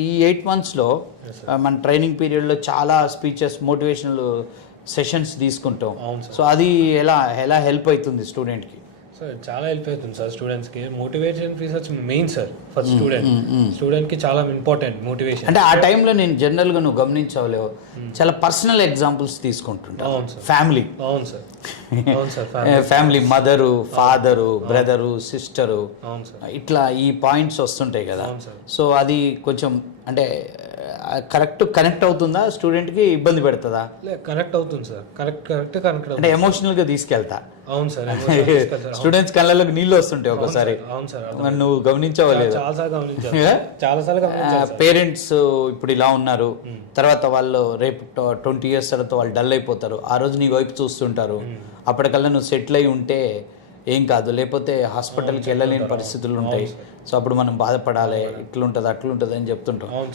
ఈ 8 మంత్స్లో మన ట్రైనింగ్ పీరియడ్లో చాలా స్పీచెస్ మోటివేషనల్ సెషన్స్ తీసుకుంటాం. అవును సార్. సో అది ఎలా ఎలా హెల్ప్ అవుతుంది స్టూడెంట్కి? సార్ చాలా హెల్ప్ అవుతుంది సార్ స్టూడెంట్స్కి. Motivation research main sir for స్టూడెంట్కి చాలా ఇంపార్టెంట్ మోటివేషన్. అంటే ఆ టైంలో నేను జనరల్గా నువ్వు గమనించవలేవు చాలా పర్సనల్ ఎగ్జాంపుల్స్ తీసుకుంటుంటా. అవును సార్. ఫ్యామిలీ అవును సార్. అవును sir. Family mother, father, brother, sister, అవును సార్. ఇట్లా ఈ పాయింట్స్ వస్తుంటాయి కదా. అవును సార్. సో అది కొంచెం అంటే కరెక్ట్ కనెక్ట్ అవుతుందా స్టూడెంట్కి, ఇబ్బంది పెడుతుందా? కనెక్ట్ అవుతుంది సార్. కనెక్ట్ అంటే అవుతుంది. ఎమోషనల్గా తీసుకెళ్తా. అవును సార్. స్టూడెంట్స్ కళ్ళలోకి నీళ్ళు వస్తుంటాయి ఒకసారి. అవును సార్. మరి నువ్వు గమనించవలేదు? చాలాసార్లు గమనించాను. చాలాసార్లు గమనించాను. పేరెంట్స్ ఇప్పుడు ఇలా ఉన్నారు, తర్వాత వాళ్ళు రేపు 20 years తర్వాత వాళ్ళు డల్ అయిపోతారు. ఆ రోజు నీ వైపు చూస్తుంటారు. అప్పటికల్లా నువ్వు సెటిల్ అయి ఉంటే ఏం కాదు, లేకపోతే హాస్పిటల్కి వెళ్ళలేని పరిస్థితులు ఉంటాయి. సో అప్పుడు మనం బాధపడాలి, ఇట్లుంటుంది అట్లుంటుంది అని చెప్తుంటాం.